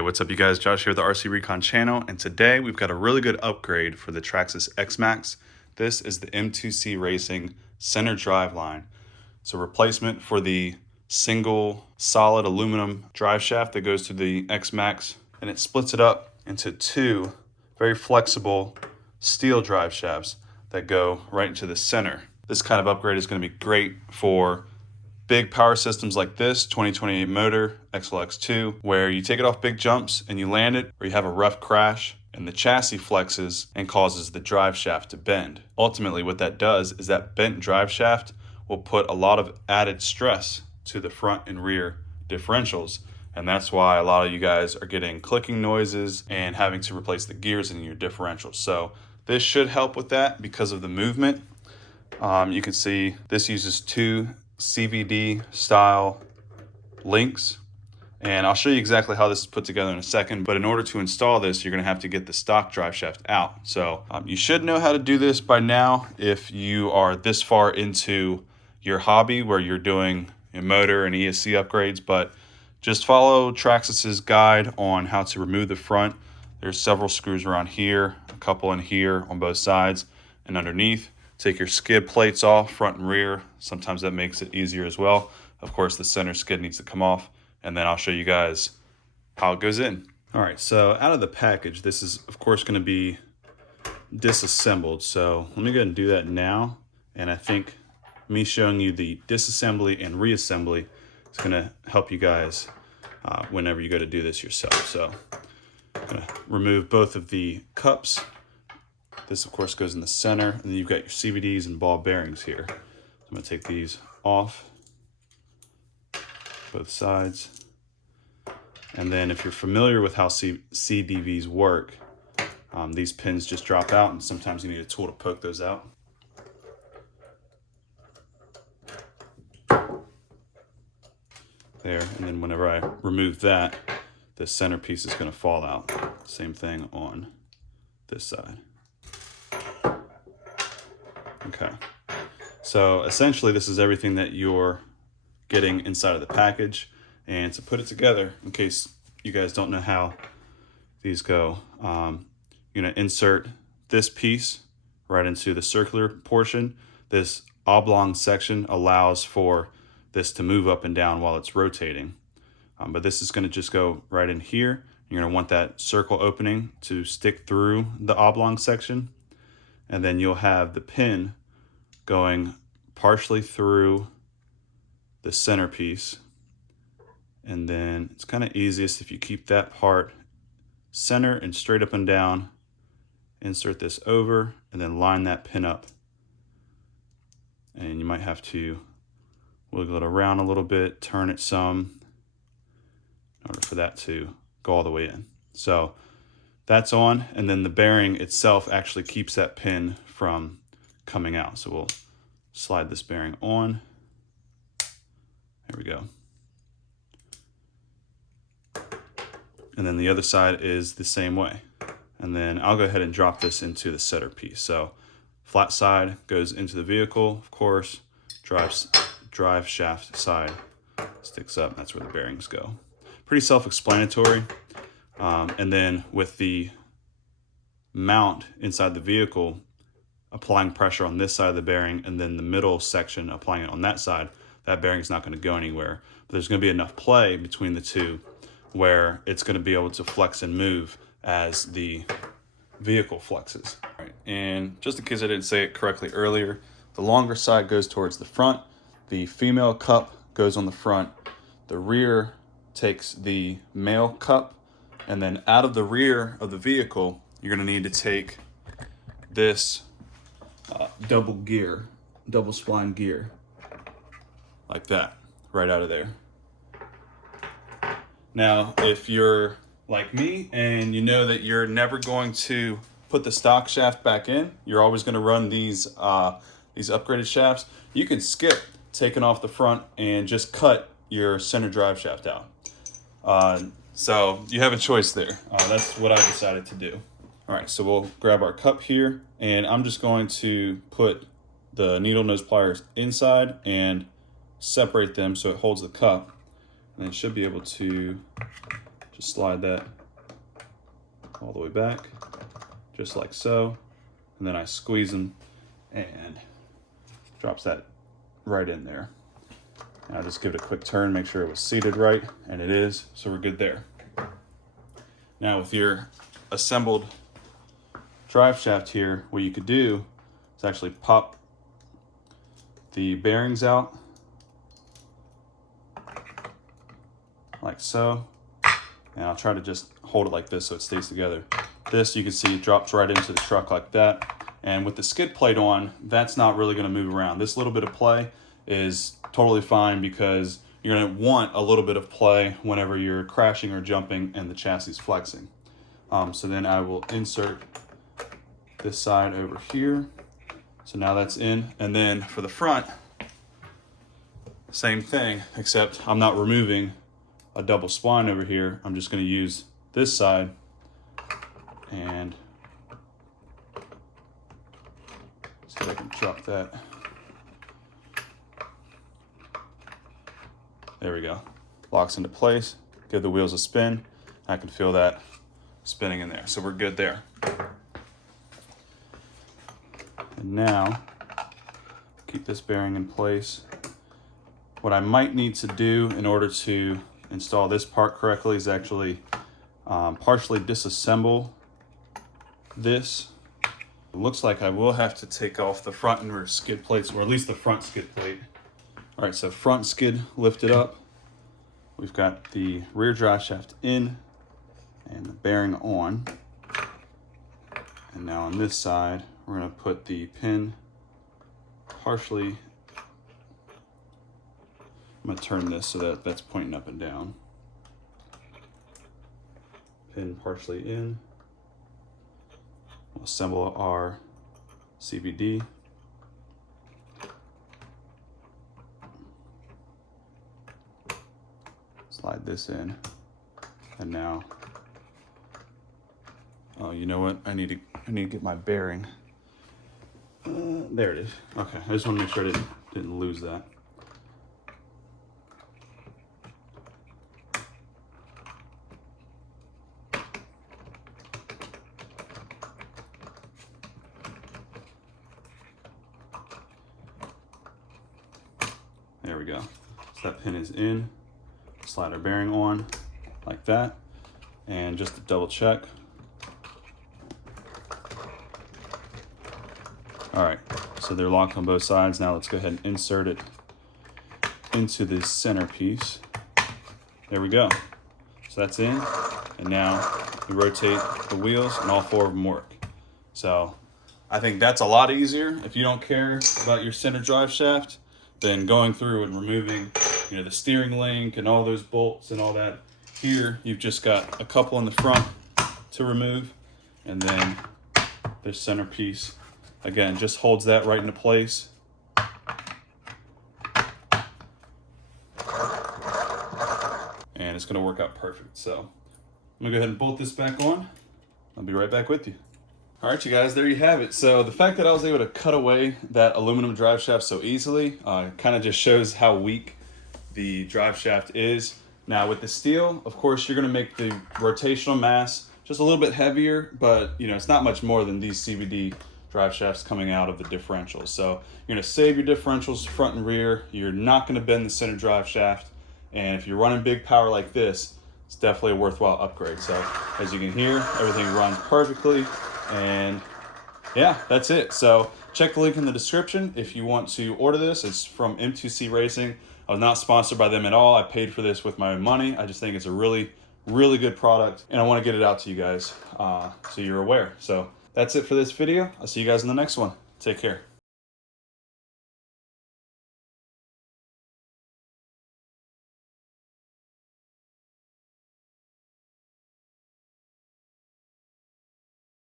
Hey, what's up you guys? Josh here with the RC Recon channel, and today we've got a really good upgrade for the Traxxas X-Maxx. This is the M2C Racing center drive line. It's a replacement for the single solid aluminum drive shaft that goes to the X-Maxx, and it splits it up into two very flexible steel drive shafts that go right into the center. This kind of upgrade is going to be great for big power systems like this 2028 motor XLX2, where you take it off big jumps and you land it, or you have a rough crash and the chassis flexes and causes the drive shaft to bend. Ultimately, what that does is that bent drive shaft will put a lot of added stress to the front and rear differentials, and that's why a lot of you guys are getting clicking noises and having to replace the gears in your differentials. So this should help with that because of the movement. You can see this uses two CVD style links, and I'll show you exactly how this is put together in a second. But in order to install this, you're going to have to get the stock drive shaft out. So you should know how to do this by now if you are this far into your hobby where you're doing a motor and ESC upgrades, but just follow Traxxas's guide on how to remove the front. There's several screws around here, a couple in here on both sides and underneath. Take your skid plates off, front and rear. Sometimes that makes it easier as well. Of course, the center skid needs to come off, and then I'll show you guys how it goes in. All right, so out of the package, this is of course going to be disassembled. So let me go ahead and do that now. And I think me showing you the disassembly and reassembly is going to help you guys whenever you go to do this yourself. So I'm going to remove both of the cups. This, of course, goes in the center, and then you've got your CVDs and ball bearings here. So I'm going to take these off, both sides. And then if you're familiar with how CDVs work, these pins just drop out, and sometimes you need a tool to poke those out. There, and then whenever I remove that, the center piece is going to fall out. Same thing on this side. Okay, so essentially this is everything that you're getting inside of the package. And to put it together, in case you guys don't know how these go, you're going to insert this piece right into the circular portion. This oblong section allows for this to move up and down while it's rotating. But this is going to just go right in here. You're going to want that circle opening to stick through the oblong section. And then you'll have the pin going partially through the centerpiece. And then it's kind of easiest if you keep that part center and straight up and down. Insert this over and then line that pin up. And you might have to wiggle it around a little bit, turn it some, in order for that to go all the way in. So that's on, and then the bearing itself actually keeps that pin from coming out. So we'll slide this bearing on. There we go. And then the other side is the same way. And then I'll go ahead and drop this into the center piece. So flat side goes into the vehicle, of course. Drive shaft side sticks up. That's where the bearings go. Pretty self-explanatory. And then with the mount inside the vehicle, applying pressure on this side of the bearing, and then the middle section applying it on that side, that bearing is not going to go anywhere. But there's going to be enough play between the two where it's going to be able to flex and move as the vehicle flexes. All right. And just in case I didn't say it correctly earlier, the longer side goes towards the front. The female cup goes on the front. The rear takes the male cup. And then out of the rear of the vehicle, you're going to need to take this double spline gear, like that, right out of there. Now, if you're like me and you know that you're never going to put the stock shaft back in, you're always going to run these upgraded shafts, you can skip taking off the front and just cut your center drive shaft out. So you have a choice there. That's what I decided to do. All right, so we'll grab our cup here, and I'm just going to put the needle nose pliers inside and separate them so it holds the cup. And it should be able to Just slide that all the way back, just like so. And then I squeeze them and drops that right in there. And I just give it a quick turn, make sure it was seated right, and it is, so we're good there. Now with your assembled drive shaft here, what you could do is actually pop the bearings out like so, and I'll try to just hold it like this so it stays together. This, you can see, drops right into the truck like that. And with the skid plate on, that's not really going to move around. This little bit of play is totally fine because you're going to want a little bit of play whenever you're crashing or jumping and the chassis is flexing. So then I will insert this side over here. So now that's in. And then for the front, same thing, except I'm not removing a double spline over here. I'm just going to use this side and see if I can drop that. There we go. Locks into place. Give the wheels a spin. I can feel that spinning in there. So we're good there. And now, keep this bearing in place. What I might need to do in order to install this part correctly is actually partially disassemble this. It looks like I will have to take off the front and rear skid plates, or at least the front skid plate. All right, so front skid lifted up. We've got the rear drive shaft in and the bearing on. And now on this side, we're gonna put the pin partially. I'm gonna turn this so that that's pointing up and down. Pin partially in. We'll assemble our CVD. Slide this in. And now, oh, you know what? I need to get my bearing. There it is. Okay, I just want to make sure I didn't lose that. There we go. So that pin is in. Slide our bearing on like that. And just to double check. All right, so they're locked on both sides. Now let's go ahead and insert it into the center piece. There we go. So that's in. And now we rotate the wheels and all four of them work. So I think that's a lot easier. If you don't care about your center drive shaft, then going through and removing, the steering link and all those bolts and all that. Here, you've just got a couple in the front to remove, and then this center piece, again, just holds that right into place. And it's gonna work out perfect. So I'm gonna go ahead and bolt this back on. I'll be right back with you. All right, you guys, there you have it. So the fact that I was able to cut away that aluminum drive shaft so easily kind of just shows how weak the drive shaft is. Now with the steel, of course, you're gonna make the rotational mass just a little bit heavier, but it's not much more than these CVD drive shafts coming out of the differentials. So you're gonna save your differentials front and rear. You're not gonna bend the center drive shaft. And if you're running big power like this, it's definitely a worthwhile upgrade. So as you can hear, everything runs perfectly. And yeah, that's it. So check the link in the description if you want to order this. It's from M2C Racing. I was not sponsored by them at all. I paid for this with my own money. I just think it's a really, really good product, and I want to get it out to you guys so you're aware. So that's it for this video. I'll see you guys in the next one. Take care.